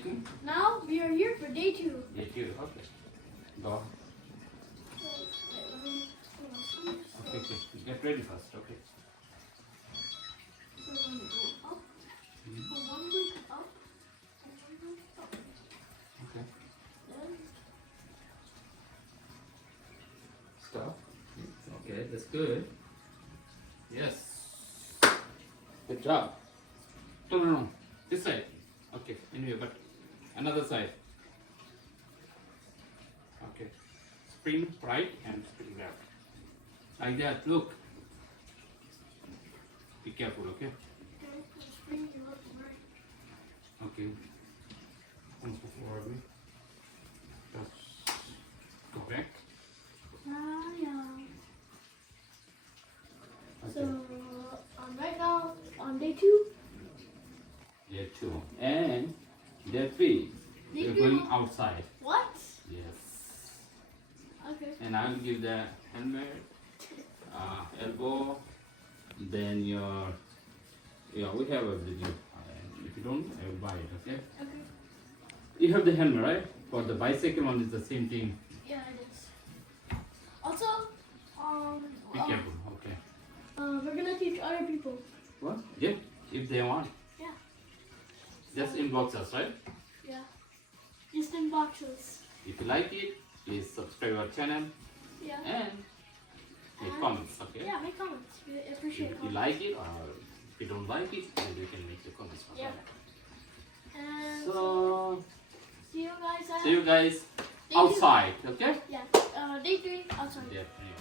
anything? Now we are here for day 2. Day 2, okay. Go. Okay. Get ready first, okay. So we're going to go up, one loop up, and one loop up. Okay. Then Stop. Okay, that's good. Yes. Good job. No. This side. Okay, anyway, but another side. Okay. Spring right and spring left. Like that, look. Be careful, okay? okay, the spring you left and right. Okay. Once forward me. Just go back. Yeah. Okay. So right now on day 2. Day 2. And day 3. Day We're 3 going will- outside. What? Yes. Okay. And I will give the helmet, elbow, then your, yeah, we have everything. If you don't, I will buy it, okay? Okay. You have the helmet, right? For the bicycle one, is the same thing. Yeah, it is. Also, Be careful, okay? we're gonna teach other people. What? Yeah, if they want. Yeah. Just inbox us, right? Yeah. Just in boxes. If you like it, please subscribe our channel Yeah. and make comments, okay? Yeah, make comments. We appreciate If you comments. like it or if you don't like it, then you can make the comments. Okay? Yeah. And So, see you guys at see you guys Day 2. outside, okay? Yeah. Day 3 outside. Yeah, anyway.